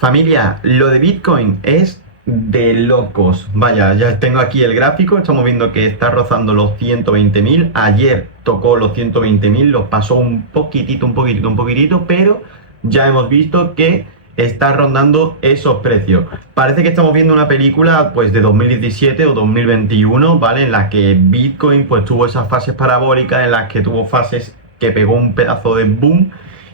Familia, lo de Bitcoin es de locos. Vaya, ya tengo aquí el gráfico, estamos viendo que está rozando los 120.000. Ayer tocó los 120.000, los pasó un poquitito, pero ya hemos visto que está rondando esos precios. Parece que estamos viendo una película pues de 2017 o 2021, ¿vale? En la que Bitcoin pues tuvo esas fases parabólicas, en las que tuvo fases que pegó un pedazo de boom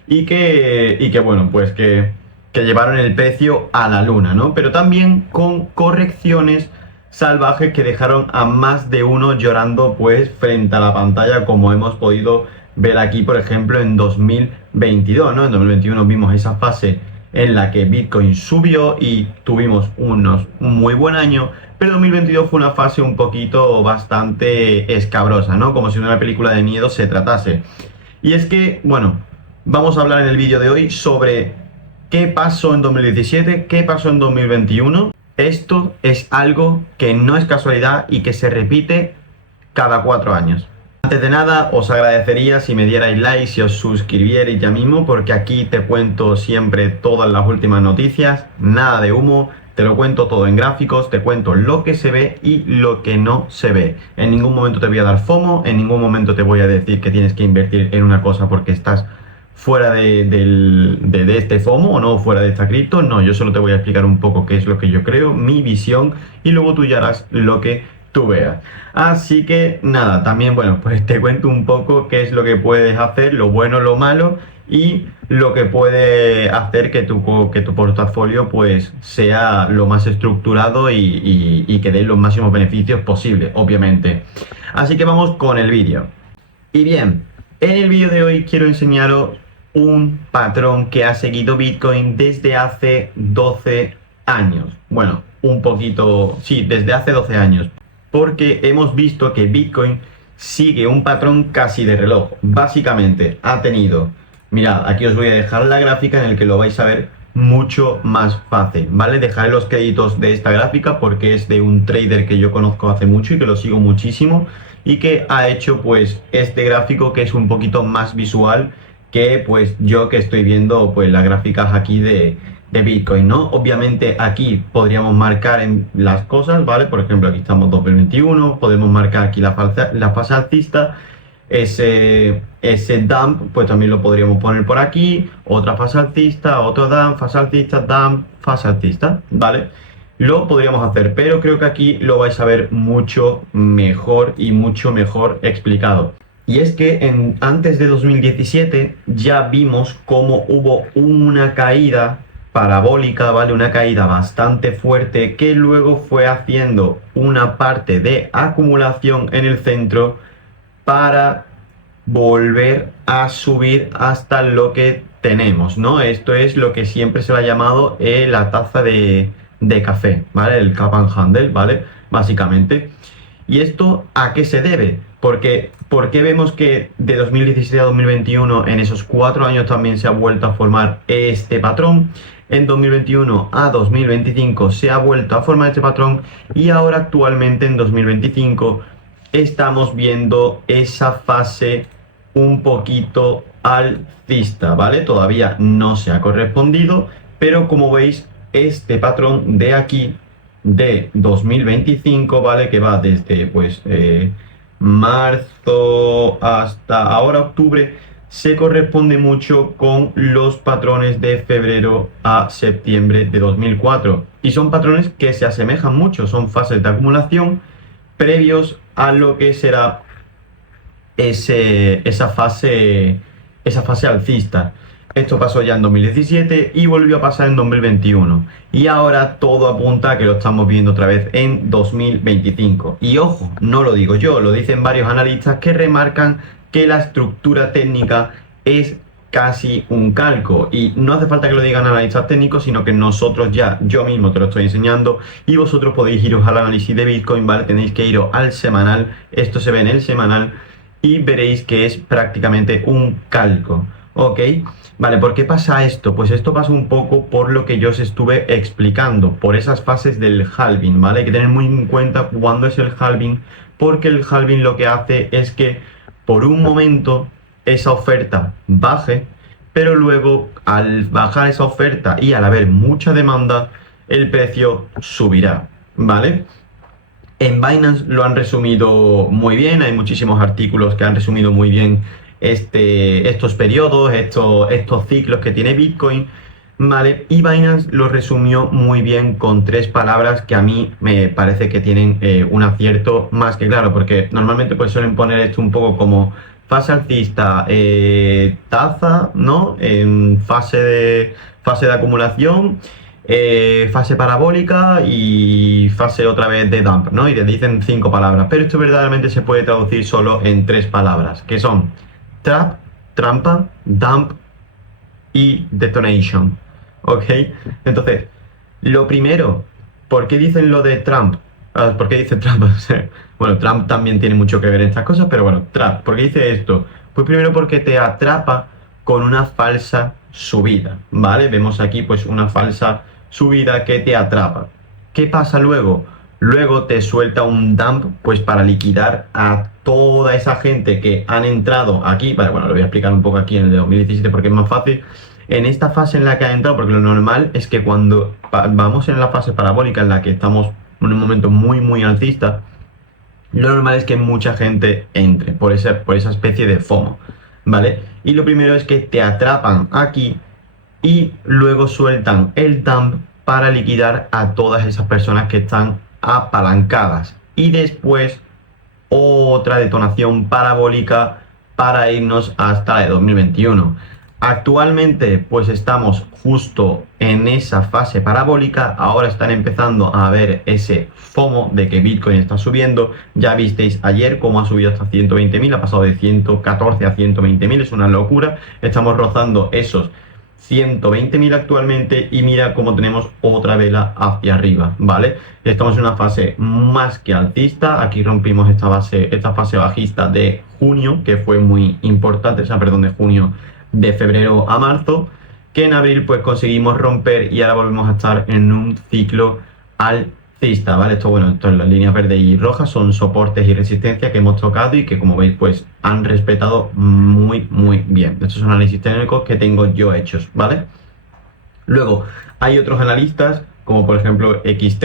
y que bueno, pues que llevaron el precio a la luna, ¿no? Pero también con correcciones salvajes que dejaron a más de uno llorando pues frente a la pantalla, como hemos podido ver aquí, por ejemplo, en 2022, ¿no? En 2021 vimos esa fase en la que Bitcoin subió y tuvimos un muy buen año, pero 2022 fue una fase un poquito bastante escabrosa, ¿no? Como si de una película de miedo se tratase. Y es que, bueno, vamos a hablar en el vídeo de hoy sobre qué pasó en 2017, qué pasó en 2021. Esto es algo que no es casualidad y que se repite cada 4 años. Antes de nada, os agradecería si me dierais like, si os suscribierais ya mismo, porque aquí te cuento siempre todas las últimas noticias, nada de humo, te lo cuento todo en gráficos, te cuento lo que se ve y lo que no se ve. En ningún momento te voy a dar FOMO, en ningún momento te voy a decir que tienes que invertir en una cosa porque estás fuera de este FOMO o no fuera de esta cripto. No, yo solo te voy a explicar un poco qué es lo que yo creo, mi visión, y luego tú ya harás lo que tú veas. Así que nada, también bueno, pues te cuento un poco qué es lo que puedes hacer, lo bueno, lo malo y lo que puede hacer que tu portafolio pues sea lo más estructurado y que dé los máximos beneficios posibles, obviamente. Así que vamos con el vídeo. Y bien, en el vídeo de hoy quiero enseñaros un patrón que ha seguido Bitcoin desde hace 12 años. Bueno, un poquito, sí, desde hace 12 años. Porque hemos visto que Bitcoin sigue un patrón casi de reloj. Básicamente ha tenido, mirad, aquí os voy a dejar la gráfica en el que lo vais a ver mucho más fácil, ¿vale? Dejaré los créditos de esta gráfica porque es de un trader que yo conozco hace mucho y que lo sigo muchísimo y que ha hecho pues este gráfico que es un poquito más visual que pues yo que estoy viendo pues las gráficas aquí de Bitcoin, ¿no? Obviamente aquí podríamos marcar en las cosas, ¿vale? Por ejemplo, aquí estamos 2021, podemos marcar aquí la fase alcista, ese dump, pues también lo podríamos poner por aquí, otra fase alcista, otro dump, fase alcista, ¿vale? Lo podríamos hacer, pero creo que aquí lo vais a ver mucho mejor y mucho mejor explicado. Y es que antes de 2017 ya vimos cómo hubo una caída parabólica, ¿vale? Una caída bastante fuerte que luego fue haciendo una parte de acumulación en el centro para volver a subir hasta lo que tenemos, ¿no? Esto es lo que siempre se le ha llamado la taza de café, ¿vale? El cup and handle, ¿vale? Básicamente. ¿Y esto a qué se debe? Porque, ¿por qué vemos que de 2017 a 2021 en esos 4 años también se ha vuelto a formar este patrón? En 2021 a 2025 se ha vuelto a formar este patrón y ahora actualmente en 2025 estamos viendo esa fase un poquito alcista, ¿vale? Todavía no se ha correspondido, pero como veis, este patrón de aquí de 2025, ¿vale? Que va desde pues marzo hasta ahora octubre, se corresponde mucho con los patrones de febrero a septiembre de 2004 y son patrones que se asemejan mucho, son fases de acumulación previos a lo que será esa fase alcista. Esto pasó ya en 2017 y volvió a pasar en 2021. Y ahora todo apunta a que lo estamos viendo otra vez en 2025. Y ojo, no lo digo yo, lo dicen varios analistas que remarcan que la estructura técnica es casi un calco. Y no hace falta que lo digan analistas técnicos, sino que nosotros ya, yo mismo te lo estoy enseñando y vosotros podéis iros al análisis de Bitcoin, ¿vale? Tenéis que iros al semanal, esto se ve en el semanal y veréis que es prácticamente un calco. ¿Ok? Vale, ¿por qué pasa esto? Pues esto pasa un poco por lo que yo os estuve explicando, por esas fases del halving, ¿vale? Hay que tener muy en cuenta cuándo es el halving, porque el halving lo que hace es que por un momento esa oferta baje, pero luego al bajar esa oferta y al haber mucha demanda, el precio subirá, ¿vale? En Binance lo han resumido muy bien, hay muchísimos artículos que han resumido muy bien estos periodos, estos ciclos que tiene Bitcoin, ¿vale? Y Binance lo resumió muy bien con 3 palabras que a mí me parece que tienen un acierto más que claro, porque normalmente pues suelen poner esto un poco como fase alcista, taza, ¿no? En fase de acumulación, fase parabólica y fase otra vez de dump, ¿no? Y te dicen 5 palabras, pero esto verdaderamente se puede traducir solo en 3 palabras, que son trap, trampa, dump y detonation, ¿ok? Entonces, lo primero, ¿por qué dicen lo de Trump? ¿Por qué dice Trump? Bueno, Trump también tiene mucho que ver en estas cosas, pero bueno, Trump, ¿por qué dice esto? Pues primero porque te atrapa con una falsa subida, ¿vale? Vemos aquí pues una falsa subida que te atrapa. ¿Qué pasa luego? Luego te suelta un dump pues para liquidar a toda esa gente que han entrado aquí. Vale, bueno, lo voy a explicar un poco aquí en el de 2017 porque es más fácil. En esta fase en la que ha entrado, porque lo normal es que cuando vamos en la fase parabólica en la que estamos en un momento muy muy alcista, lo normal es que mucha gente entre por esa especie de FOMO, ¿vale? Y lo primero es que te atrapan aquí y luego sueltan el dump para liquidar a todas esas personas que están apalancadas. Y después otra detonación parabólica para irnos hasta la de 2021. Actualmente pues estamos justo en esa fase parabólica, ahora están empezando a ver ese FOMO de que Bitcoin está subiendo. Ya visteis ayer cómo ha subido hasta 120.000, ha pasado de 114 a 120.000, es una locura. Estamos rozando esos 120.000 actualmente y mira cómo tenemos otra vela hacia arriba, ¿vale? Estamos en una fase más que alcista. Aquí rompimos esta fase bajista de junio, que fue muy importante, o sea, perdón, de febrero a marzo, que en abril pues conseguimos romper y ahora volvemos a estar en un ciclo alcista, ¿vale? Esto, bueno, esto en las líneas verdes y rojas son soportes y resistencias que hemos tocado y que, como veis, pues han respetado muy, muy bien. Estos son análisis técnicos que tengo yo hechos, ¿vale? Luego, hay otros analistas, como por ejemplo XT,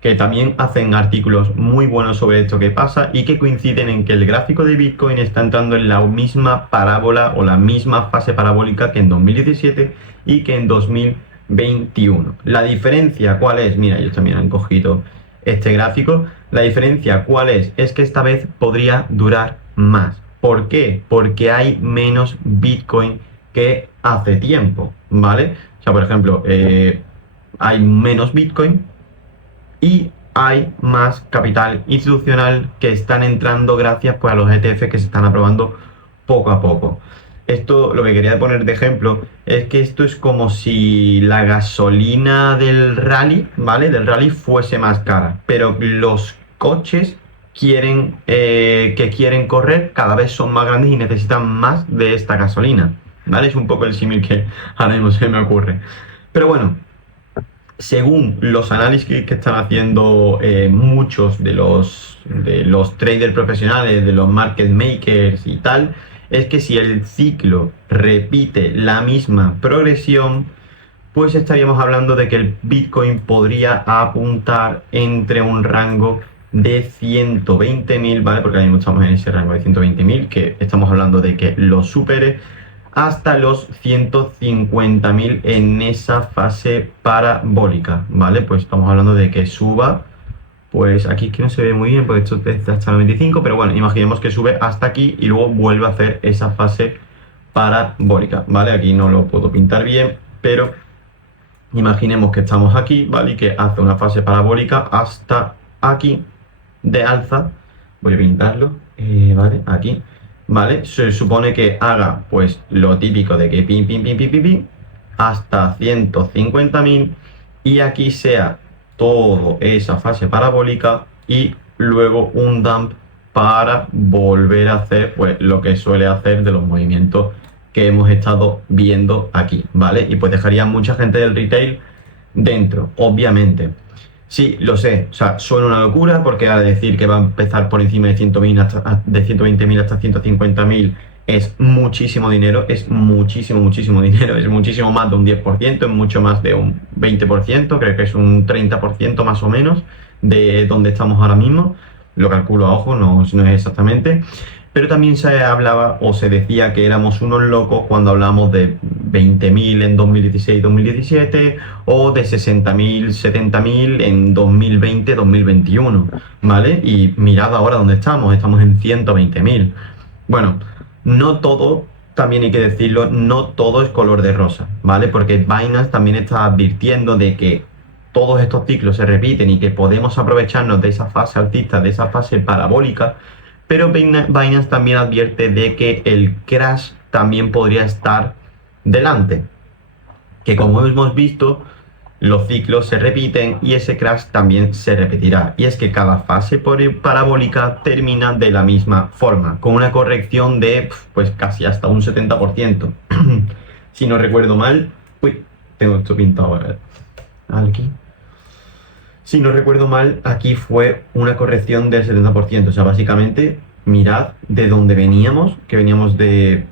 que también hacen artículos muy buenos sobre esto que pasa y que coinciden en que el gráfico de Bitcoin está entrando en la misma parábola o la misma fase parabólica que en 2017 y que en 2021. La diferencia, ¿cuál es? Mira, ellos también han cogido este gráfico. La diferencia, ¿cuál es? Es que esta vez podría durar más. ¿Por qué? Porque hay menos Bitcoin que hace tiempo, ¿vale? O sea, por ejemplo, hay menos Bitcoin y hay más capital institucional que están entrando gracias pues, a los ETF que se están aprobando poco a poco. Esto, lo que quería poner de ejemplo, es que esto es como si la gasolina del rally, ¿vale? Del rally fuese más cara, pero los coches que quieren correr cada vez son más grandes y necesitan más de esta gasolina, ¿vale? Es un poco el símil que ahora mismo se me ocurre. Pero bueno, según los análisis que están haciendo muchos de los traders profesionales, de los market makers y tal, es que si el ciclo repite la misma progresión, pues estaríamos hablando de que el Bitcoin podría apuntar entre un rango de 120.000, ¿vale? Porque ahora mismo estamos en ese rango de 120.000, que estamos hablando de que lo supere, hasta los 150.000 en esa fase parabólica, ¿vale? Pues estamos hablando de que suba, pues aquí es que no se ve muy bien porque esto está hasta el 25, pero bueno, imaginemos que sube hasta aquí y luego vuelve a hacer esa fase parabólica, ¿vale? Aquí no lo puedo pintar bien, pero imaginemos que estamos aquí, ¿vale? Y que hace una fase parabólica hasta aquí de alza. Voy a pintarlo, ¿vale? Aquí. ¿Vale? Se supone que haga pues lo típico de que pin, pin, pin, pin, pin, pin, hasta 150.000 y aquí sea toda esa fase parabólica y luego un dump para volver a hacer pues lo que suele hacer de los movimientos que hemos estado viendo aquí, ¿vale? Y pues dejaría mucha gente del retail dentro, obviamente. Sí, lo sé, o sea, suena una locura porque al decir que va a empezar por encima de 120.000 hasta 150.000 es muchísimo dinero, es muchísimo, muchísimo dinero, es muchísimo más de un 10%, es mucho más de un 20%, creo que es un 30% más o menos de donde estamos ahora mismo, lo calculo a ojo, no es exactamente, pero también se hablaba o se decía que éramos unos locos cuando hablamos de 20.000 en 2016-2017 o de 60.000, 70.000 en 2020-2021, ¿vale? Y mirad ahora dónde estamos en 120.000. Bueno, no todo, también hay que decirlo, no todo es color de rosa, ¿vale? Porque Binance también está advirtiendo de que todos estos ciclos se repiten y que podemos aprovecharnos de esa fase alcista, de esa fase parabólica, pero Binance también advierte de que el crash también podría estar delante, que como hemos visto, los ciclos se repiten y ese crash también se repetirá. Y es que cada fase parabólica termina de la misma forma, con una corrección de pues casi hasta un 70%. Si no recuerdo mal, uy, tengo esto pintado aquí. Si no recuerdo mal, aquí fue una corrección del 70%. O sea, básicamente, mirad de dónde veníamos, que veníamos de...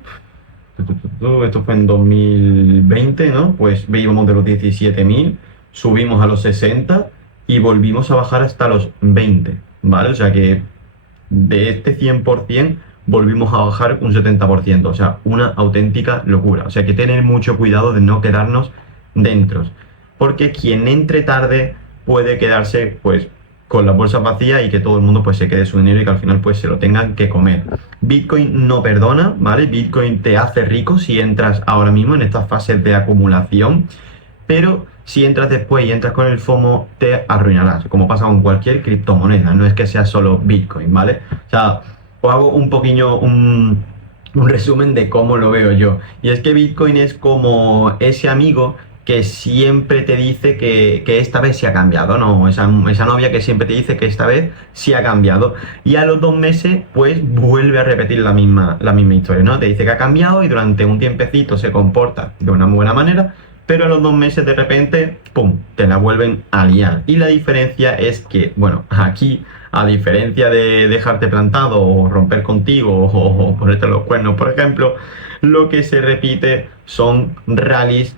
Esto fue en 2020, ¿no? Pues veíamos de los 17.000, subimos a los 60 y volvimos a bajar hasta los 20, ¿vale? O sea que de este 100% volvimos a bajar un 70%, o sea, una auténtica locura. O sea, hay que tener mucho cuidado de no quedarnos dentro, porque quien entre tarde puede quedarse, pues, con la bolsa vacía y que todo el mundo pues se quede su dinero y que al final pues se lo tengan que comer. Bitcoin no perdona, ¿vale? Bitcoin te hace rico si entras ahora mismo en estas fases de acumulación, pero si entras después y entras con el FOMO te arruinarás, como pasa con cualquier criptomoneda, no es que sea solo Bitcoin, ¿vale? O sea, os hago un resumen de cómo lo veo yo. Y es que Bitcoin es como ese amigo que siempre te dice que esta vez se ha cambiado, ¿no? Esa novia que siempre te dice que esta vez sí ha cambiado. Y a los 2 meses, pues vuelve a repetir la misma historia, ¿no? Te dice que ha cambiado y durante un tiempecito se comporta de una buena manera, pero a los 2 meses de repente, ¡pum!, te la vuelven a liar. Y la diferencia es que, bueno, aquí, a diferencia de dejarte plantado o romper contigo o ponerte los cuernos, por ejemplo, lo que se repite son rallies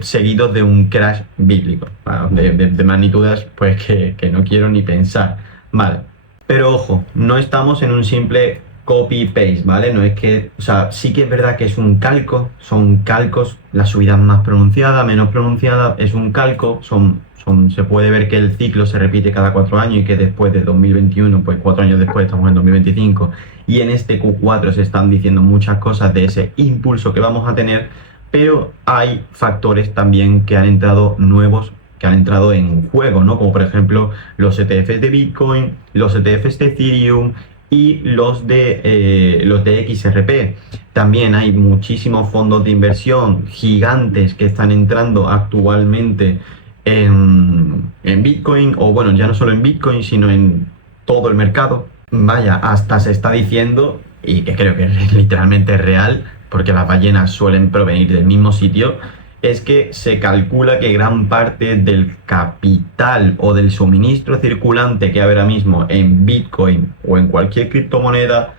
seguidos de un crash bíblico, ¿vale? de magnitudes pues que no quiero ni pensar, ¿vale? Pero ojo, no estamos en un simple copy-paste, ¿vale? No es que, o sea, sí que es verdad que es un calco, son calcos, la subida más pronunciada, menos pronunciada, es un calco, se puede ver que el ciclo se repite cada 4 años y que después de 2021, pues 4 años después estamos en 2025 y en este Q4 se están diciendo muchas cosas de ese impulso que vamos a tener, pero hay factores también que han entrado nuevos, que han entrado en juego, ¿no? Como por ejemplo los ETFs de Bitcoin, los ETFs de Ethereum y los de XRP. También hay muchísimos fondos de inversión gigantes que están entrando actualmente en Bitcoin, o bueno, ya no solo en Bitcoin, sino en todo el mercado. Vaya, hasta se está diciendo, y que creo que literalmente es real, porque las ballenas suelen provenir del mismo sitio, es que se calcula que gran parte del capital o del suministro circulante que hay ahora mismo en Bitcoin o en cualquier criptomoneda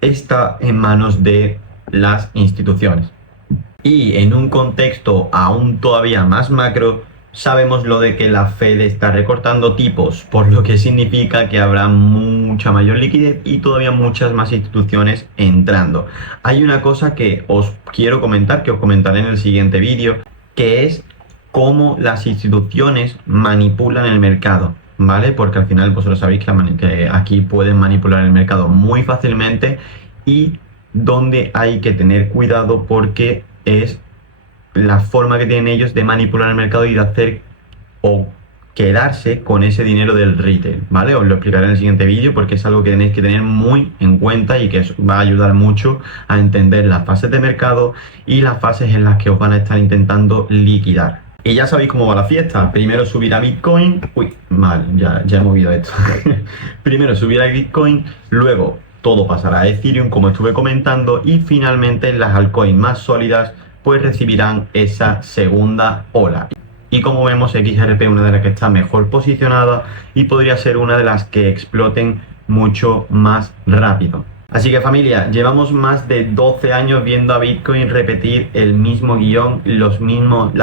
está en manos de las instituciones. Y en un contexto aún todavía más macro, sabemos lo de que la Fed está recortando tipos, por lo que significa que habrá mucha mayor liquidez y todavía muchas más instituciones entrando. Hay una cosa que os quiero comentar, que os comentaré en el siguiente vídeo, que es cómo las instituciones manipulan el mercado, ¿vale? Porque al final vosotros sabéis que aquí pueden manipular el mercado muy fácilmente y donde hay que tener cuidado porque es la forma que tienen ellos de manipular el mercado y de hacer o quedarse con ese dinero del retail, ¿vale? Os lo explicaré en el siguiente vídeo porque es algo que tenéis que tener muy en cuenta y que os va a ayudar mucho a entender las fases de mercado y las fases en las que os van a estar intentando liquidar. Y ya sabéis cómo va la fiesta. Primero subir a Bitcoin. Uy, mal, ya he movido esto. Primero subir a Bitcoin, luego todo pasará a Ethereum, como estuve comentando, y finalmente las altcoins más sólidas pues recibirán esa segunda ola. Y como vemos, XRP es una de las que está mejor posicionada y podría ser una de las que exploten mucho más rápido. Así que familia, llevamos más de 12 años viendo a Bitcoin repetir el mismo guión, las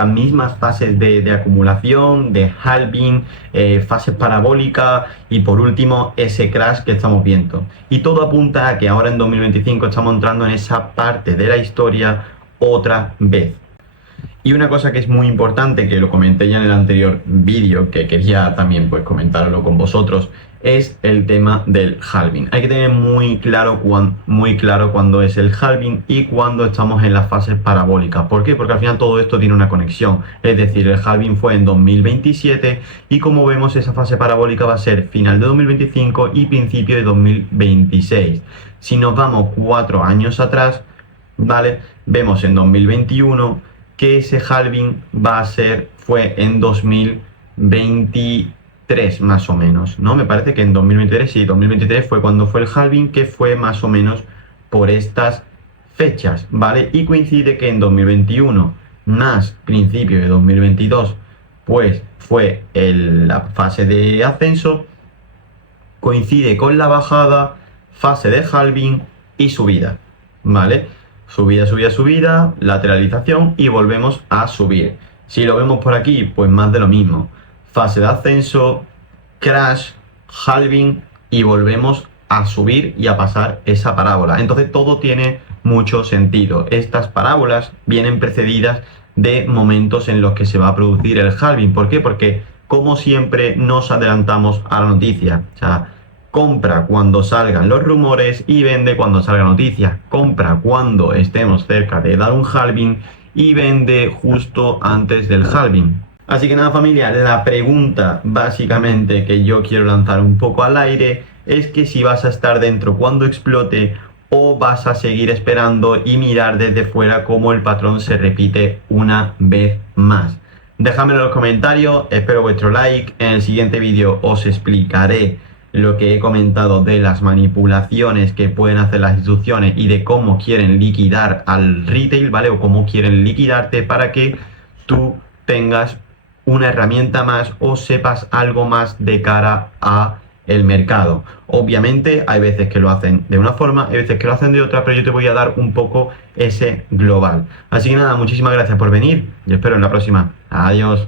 mismas fases de acumulación, de halving, fases parabólicas y por último ese crash que estamos viendo. Y todo apunta a que ahora en 2025 estamos entrando en esa parte de la historia otra vez. Y una cosa que es muy importante, que lo comenté ya en el anterior vídeo, que quería también pues comentarlo con vosotros, es el tema del halving. Hay que tener muy claro cuándo es el halving y cuándo estamos en las fases parabólicas. ¿Por qué? Porque al final todo esto tiene una conexión. Es decir, el halving fue en 2027 y como vemos esa fase parabólica va a ser final de 2025 y principio de 2026. Si nos vamos 4 años atrás, ¿vale? Vemos en 2021 que ese halving fue en 2023 más o menos, ¿no? Me parece que en 2023, sí, 2023 fue cuando fue el halving, que fue más o menos por estas fechas, ¿vale? Y coincide que en 2021 más principio de 2022, pues fue la fase de ascenso, coincide con la bajada, fase de halving y subida, ¿vale? Subida, subida, subida, lateralización y volvemos a subir. Si lo vemos por aquí, pues más de lo mismo. Fase de ascenso, crash, halving y volvemos a subir y a pasar esa parábola. Entonces todo tiene mucho sentido. Estas parábolas vienen precedidas de momentos en los que se va a producir el halving. ¿Por qué? Porque como siempre nos adelantamos a la noticia. O sea, compra cuando salgan los rumores y vende cuando salga noticia. Compra cuando estemos cerca de dar un halving y vende justo antes del halving. Así que nada familia, la pregunta básicamente que yo quiero lanzar un poco al aire es que si vas a estar dentro cuando explote o vas a seguir esperando y mirar desde fuera cómo el patrón se repite una vez más. Dejadmelo en los comentarios, espero vuestro like. En el siguiente vídeo os explicaré lo que he comentado de las manipulaciones que pueden hacer las instituciones y de cómo quieren liquidar al retail, ¿vale? O cómo quieren liquidarte para que tú tengas una herramienta más o sepas algo más de cara a el mercado. Obviamente hay veces que lo hacen de una forma, hay veces que lo hacen de otra, pero yo te voy a dar un poco ese global. Así que nada, muchísimas gracias por venir y espero en la próxima. Adiós.